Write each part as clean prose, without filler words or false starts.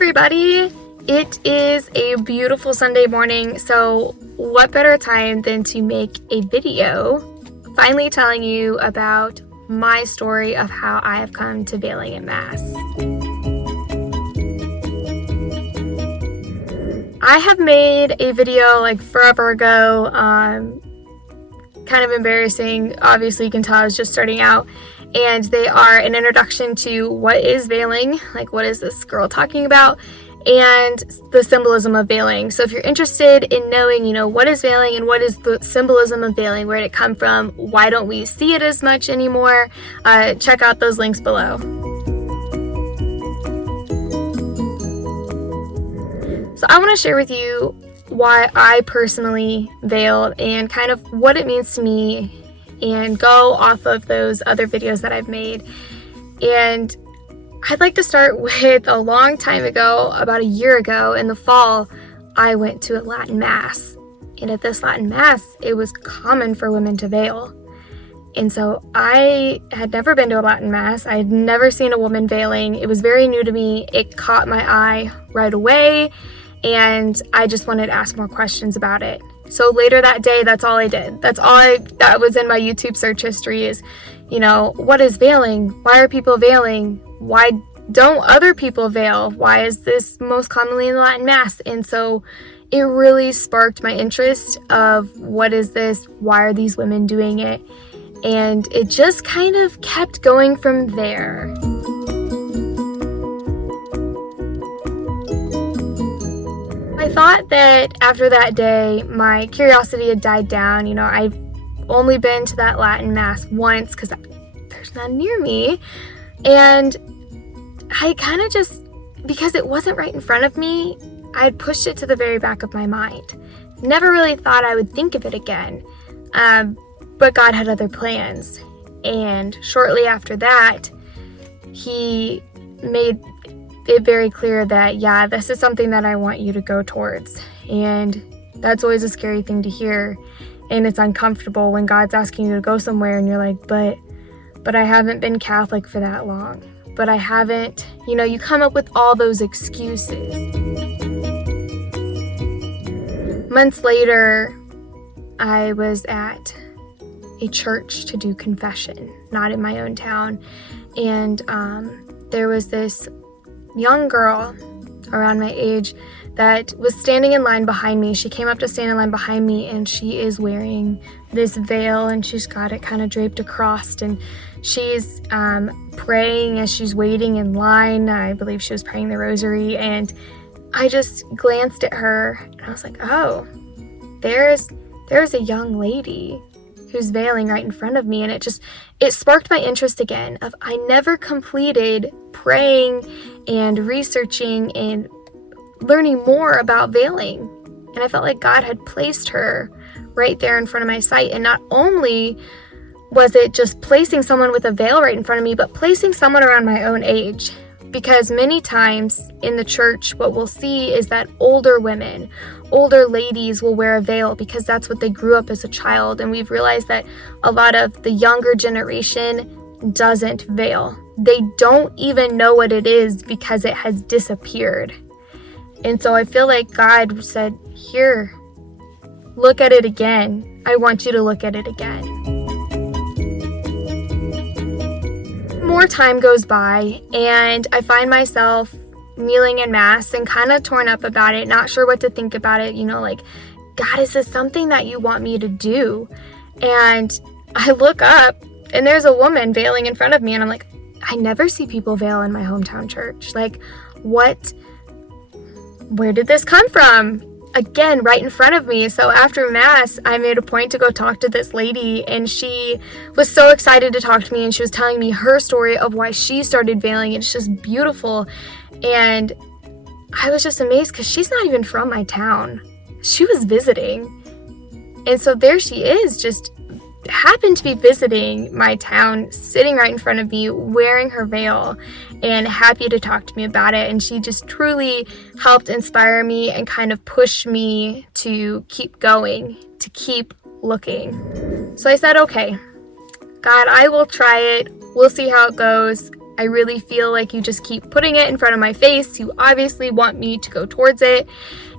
everybody! It is a beautiful Sunday morning, so what better time than to make a video finally telling you about my story of how I have come to veiling at Mass. I have made a video like forever ago, kind of embarrassing. Obviously you can tell I was just starting out, and they are an introduction to what is veiling, like what is this girl talking about, and the symbolism of veiling. So if you're interested in knowing, what is veiling and what is the symbolism of veiling, where did it come from, why don't we see it as much anymore, check out those links below. So I want to share with you why I personally veiled and kind of what it means to me, and go off of those other videos that I've made. And I'd like to start with a long time ago, about a year ago in the fall, I went to a Latin Mass. And at this Latin Mass, it was common for women to veil. And so I had never been to a Latin Mass. I had never seen a woman veiling. It was very new to me. It caught my eye right away, and I just wanted to ask more questions about it. So later that day, that's all I did. That was in my YouTube search history is, what is veiling? Why are people veiling? Why don't other people veil? Why is this most commonly in the Latin Mass? And so it really sparked my interest of what is this? Why are these women doing it? And it just kind of kept going from there. I thought that after that day, my curiosity had died down. I've only been to that Latin Mass once because there's none near me. And I kind of just, because it wasn't right in front of me, I had pushed it to the very back of my mind. Never really thought I would think of it again. But God had other plans. And shortly after that, He made it very clear that, this is something that I want you to go towards. And that's always a scary thing to hear. And it's uncomfortable when God's asking you to go somewhere and you're like, but I haven't been Catholic for that long. But I haven't, you come up with all those excuses. Months later, I was at a church to do confession, not in my own town. And there was this young girl around my age that was standing in line behind me. She came up to stand in line behind me, and she is wearing this veil, and she's got it kind of draped across, and she's praying as she's waiting in line. I believe she was praying the rosary, and I just glanced at her and I was like, oh, there's a young lady who's veiling right in front of me. And it sparked my interest again of I never completed praying and researching and learning more about veiling. And I felt like God had placed her right there in front of my sight. And not only was it just placing someone with a veil right in front of me, but placing someone around my own age. Because many times in the church, what we'll see is that older women, older ladies will wear a veil because that's what they grew up as a child. And we've realized that a lot of the younger generation doesn't veil. They don't even know what it is because it has disappeared. And so I feel like God said, here, look at it again. I want you to look at it again. More time goes by, and I find myself kneeling in Mass and kind of torn up about it, not sure what to think about it, like, God, is this something that you want me to do? And I look up, and there's a woman veiling in front of me, and I'm like, I never see people veil in my hometown church. Like, where did this come from? Again, right in front of me. So after Mass, I made a point to go talk to this lady, and she was so excited to talk to me, and she was telling me her story of why she started veiling. It's just beautiful. And I was just amazed because she's not even from my town. She was visiting. And so there she is, just happened to be visiting my town, sitting right in front of me, wearing her veil, and happy to talk to me about it. And she just truly helped inspire me and kind of push me to keep going, to keep looking. So I said, okay, God, I will try it. We'll see how it goes. I really feel like you just keep putting it in front of my face. You obviously want me to go towards it.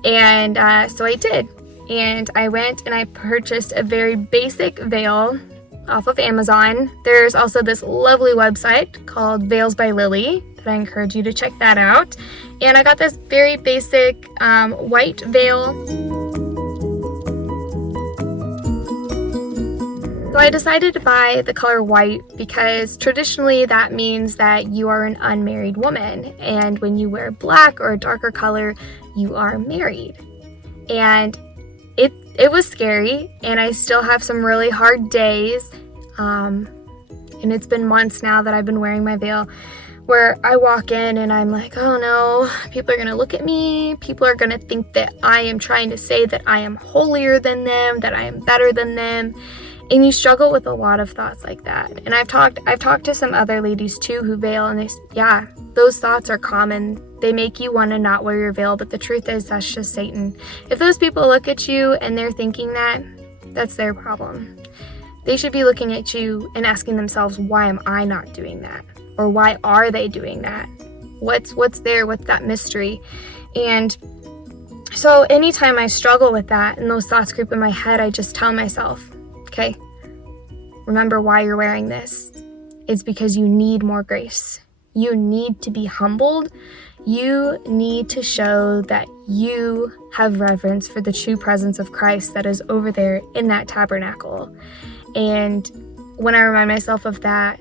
And so I did. And I went and I purchased a very basic veil off of Amazon. There's also this lovely website called Veils by Lily that I encourage you to check that out. And I got this very basic white veil. So I decided to buy the color white because traditionally that means that you are an unmarried woman, and when you wear black or a darker color, you are married. And it was scary, and I still have some really hard days, and it's been months now that I've been wearing my veil, where I walk in and I'm like, oh no, people are gonna look at me, people are gonna think that I am trying to say that I am holier than them, that I am better than them. And you struggle with a lot of thoughts like that. And I've talked to some other ladies too who veil, and those thoughts are common. They make you want to not wear your veil, but the truth is that's just Satan. If those people look at you and they're thinking that, that's their problem. They should be looking at you and asking themselves, why am I not doing that? Or why are they doing that? What's there? What's that mystery? And so anytime I struggle with that and those thoughts creep in my head, I just tell myself, okay, remember why you're wearing this. It's because you need more grace. You need to be humbled. You need to show that you have reverence for the true presence of Christ that is over there in that tabernacle. And when I remind myself of that,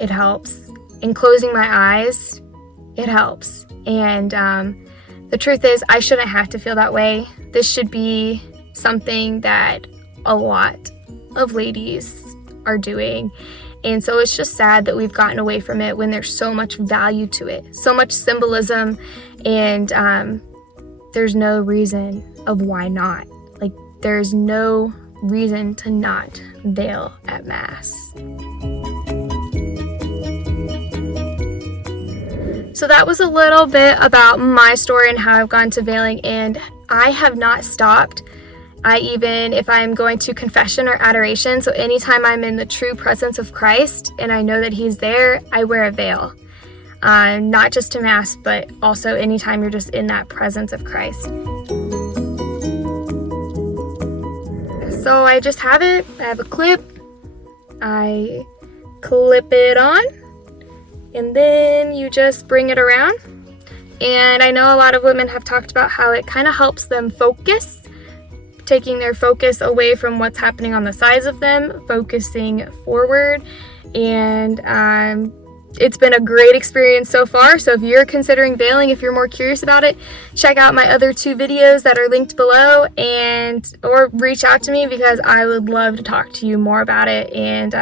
it helps. In closing my eyes, it helps. And the truth is, I shouldn't have to feel that way. This should be something that a lot of ladies are doing. And so it's just sad that we've gotten away from it when there's so much value to it, so much symbolism, and there's no reason of why not. Like, there's no reason to not veil at Mass. So that was a little bit about my story and how I've gone to veiling, and I have not stopped. If I'm going to confession or adoration, so anytime I'm in the true presence of Christ and I know that He's there, I wear a veil. Not just to Mass, but also anytime you're just in that presence of Christ. So I just have it. I have a clip. I clip it on, and then you just bring it around. And I know a lot of women have talked about how it kind of helps them focus, taking their focus away from what's happening on the sides of them, focusing forward. And it's been a great experience so far. So if you're considering veiling, if you're more curious about it, check out my other 2 videos that are linked below, or reach out to me because I would love to talk to you more about it. And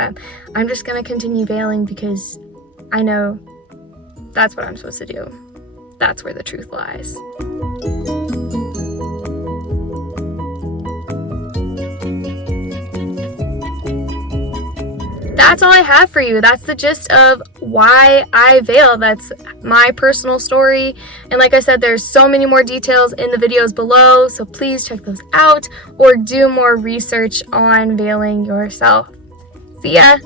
I'm just going to continue veiling because I know that's what I'm supposed to do. That's where the truth lies. That's all I have for you. That's the gist of why I veil. That's my personal story. And like I said, there's so many more details in the videos below, so please check those out or do more research on veiling yourself. See ya!